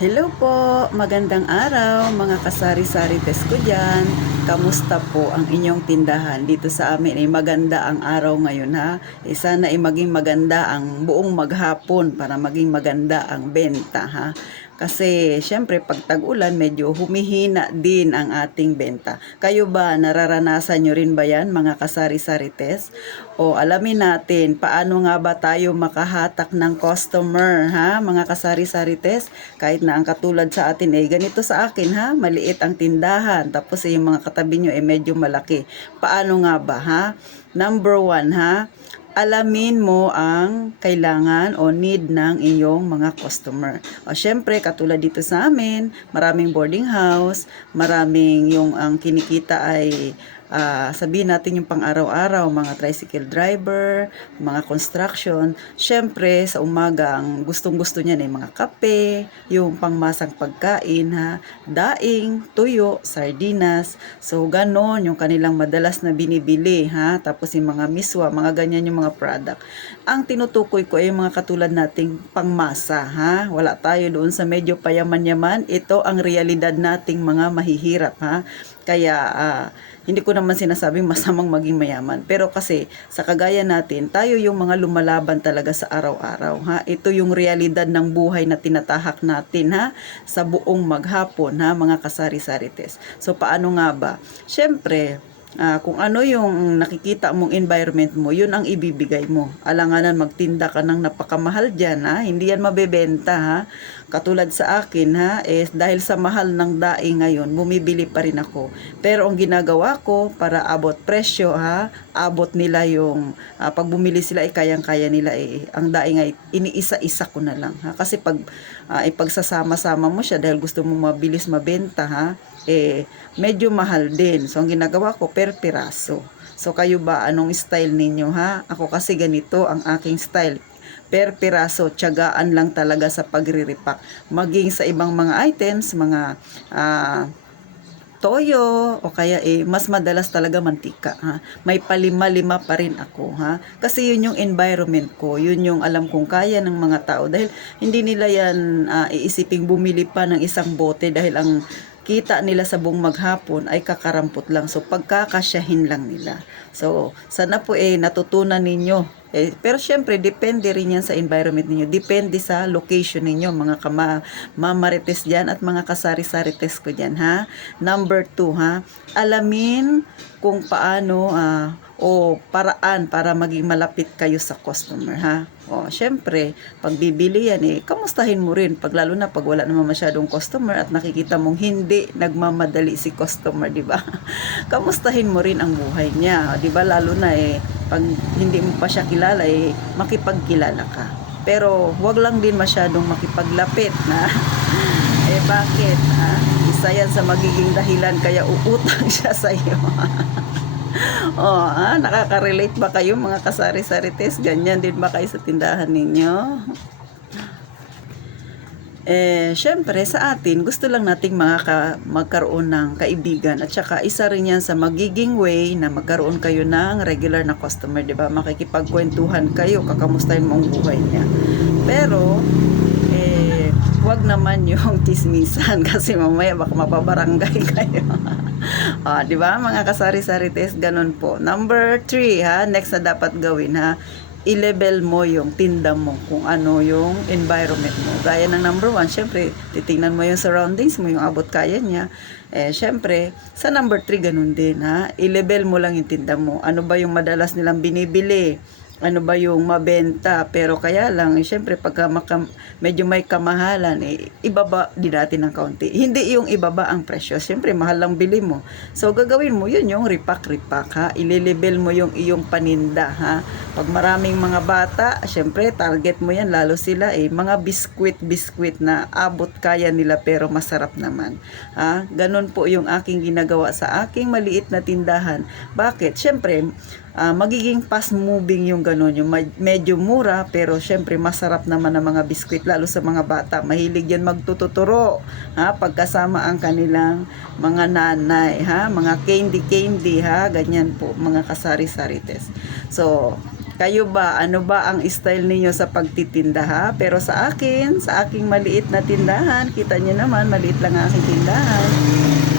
Hello po, magandang araw mga kasari-sari test ko dyan. Kamusta po ang inyong tindahan? Dito sa amin ay maganda ang araw ngayon ha. Sana ay maging maganda ang buong maghapon para maging maganda ang benta ha. Kasi syempre pag tag-ulan medyo humihina din ang ating benta. Kayo ba nararanasan nyo rin ba yan mga kasari-sari test? O alamin natin paano nga ba tayo makahatak ng customer ha mga kasari-sari test? Kahit na ang katulad sa atin ay ganito sa akin ha, maliit ang tindahan, tapos yung mga katabi nyo ay medyo malaki. Paano nga ba ha? Number one ha, alamin mo ang kailangan o need ng iyong mga customer. O syempre, katulad dito sa amin, maraming boarding house, maraming yung ang kinikita ay sabihin natin yung pang-araw-araw, mga tricycle driver, mga construction. Syempre, sa umaga, ang gustong-gusto niyan ay mga kape, yung pangmasang pagkain, ha, daing, tuyo, sardinas. So, ganon yung kanilang madalas na binibili, ha. Tapos yung mga miswa, mga ganyan yung mga product. Ang tinutukoy ko ay yung mga katulad nating pangmasa, ha. Wala tayo doon sa medyo payaman-yaman. Ito ang realidad nating mga mahihirap, ha. Kaya, hindi ko naman sinasabing masamang maging mayaman. Pero kasi, sa kagaya natin, tayo yung mga lumalaban talaga sa araw-araw, ha. Ito yung realidad ng buhay na tinatahak natin, ha, sa buong maghapon, ha, mga kasari-sari test. So, paano nga ba? Siyempre, kung ano yung nakikita mong environment mo, yun ang ibibigay mo. Alanganan magtinda ka ng napakamahal dyan, ha? Hindi yan mabebenta, ha? Katulad sa akin, ha? Dahil sa mahal ng daing ngayon, bumibili pa rin ako. Pero ang ginagawa ko para abot presyo, ha? Abot nila yung, pag bumili sila, kayang-kaya nila, ang daing ay iniisa-isa ko na lang, ha? Kasi pag ipagsasama-sama mo siya dahil gusto mong mabilis mabenta, ha? Medyo mahal din. So, ang ginagawa ko, per piraso. So, kayo ba, anong style ninyo, ha? Ako kasi ganito, ang aking style. Per piraso, tiyagaan lang talaga sa pagre-repack. Maging sa ibang mga items, mga toyo, o kaya mas madalas talaga mantika, ha? May palima-lima pa rin ako, ha? Kasi yun yung environment ko, yun yung alam kong kaya ng mga tao. Dahil hindi nila yan iisiping bumili pa ng isang bote dahil ang kita nila sa buong maghapon ay kakarampot lang. So, pagkakasyahin lang nila. So, sana po natutunan ninyo. Pero syempre, depende rin yan sa environment ninyo. Depende sa location ninyo, mga mamarites dyan at mga kasari-sarites ko dyan, ha? Number 2, ha? Alamin kung paano o paraan para maging malapit kayo sa customer, ha? O, syempre, pag bibili yan, kamustahin mo rin, lalo na pag wala naman masyadong customer at nakikita mong hindi nagmamadali si customer, di ba? Kamustahin mo rin ang buhay niya, di ba? Lalo na pag hindi mo pa siya kilala, makipagkilala ka. Pero, wag lang din masyadong makipaglapit na, bakit, ha? Isa yan sa magiging dahilan kaya uutang siya sa iyo. Nakaka-relate ba kayo mga kasari-sarites? Ganyan din ba kayo sa tindahan ninyo? Syempre sa atin, gusto lang nating magkaroon ng kaibigan at saka isa rin yan sa magiging way na magkaroon kayo ng regular na customer, di ba? Makikipagkwentuhan kayo, kakamustahin mo ang buhay niya. Pero, wag naman yung tismisan kasi mamaya baka mapabarangay kayo. Di ba mga kasari-sari test, ganun po. Number 3, ha, next na dapat gawin, ha, i-level mo yung tinda mo, kung ano yung environment mo. Gaya ng number 1, syempre, titingnan mo yung surroundings mo, yung abot kaya niya. Syempre, sa number 3, ganun din, ha, i-level mo lang yung tinda mo. Ano ba yung madalas nilang binibili? Ano ba yung mabenta, pero kaya lang, syempre, pagka medyo may kamahalan, ibaba din natin ng kaunti. Hindi yung ibaba ang presyo, syempre, mahal lang bili mo. So, gagawin mo yun yung repack, ha, ililibel mo yung iyong paninda, ha. Pag maraming mga bata, syempre, target mo yan, lalo sila, mga biskwit na abot kaya nila, pero masarap naman, ha. Ganun po yung aking ginagawa sa aking maliit na tindahan. Bakit? Syempre, magiging fast moving yung ganun, yung medyo mura pero syempre masarap naman ang mga biskwit, lalo sa mga bata, mahilig yan magtututuro, ha, pagkasama ang kanilang mga nanay, ha, mga candy, ha, ganyan po mga kasari-sarites. So, Kayo ba, ano ba ang style ninyo sa pagtitinda ha? Pero sa akin, sa aking maliit na tindahan, kita nyo naman, maliit lang ang aking tindahan.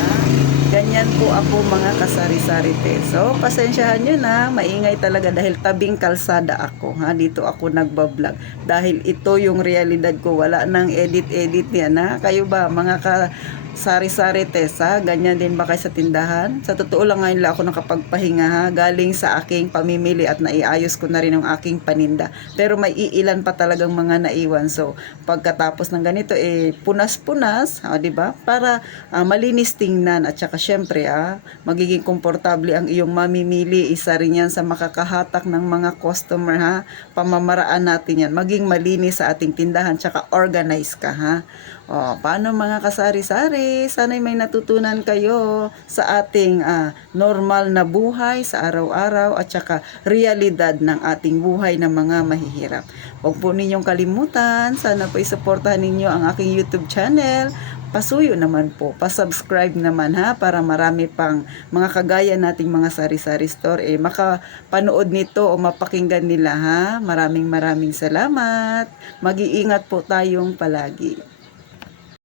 Ah, ganyan po ako mga kasari-sari te. So, pasensyahan nyo na, maingay talaga dahil tabing kalsada ako. Ha? Dito ako nagbablog. Dahil ito yung realidad ko, wala nang edit-edit yan ha. Kayo ba, mga sari-sari tesa, ganyan din ba kayo sa tindahan? Sa totoo lang ngayon lang ako nakapagpahinga ha, galing sa aking pamimili at naiayos ko na rin ang aking paninda. Pero may iilan pa talagang mga naiwan. So, pagkatapos ng ganito, punas-punas, di ba? Para malinis tingnan at saka syempre, magiging komportable ang iyong mamimili. Isa rin yan sa makakahatak ng mga customer ha. Pamamaraan natin yan. Maging malinis sa ating tindahan, tsaka organize ka ha. Paano mga kasari-sari? Sana'y may natutunan kayo sa ating normal na buhay sa araw-araw at saka realidad ng ating buhay ng mga mahihirap. Huwag po ninyong kalimutan, sana po isuportahan ninyo ang aking YouTube channel. Pasuyo naman po, pasubscribe naman ha, para marami pang mga kagaya nating mga sari-sari store makapanood nito o mapakinggan nila ha. Maraming salamat. Mag-iingat po tayong palagi.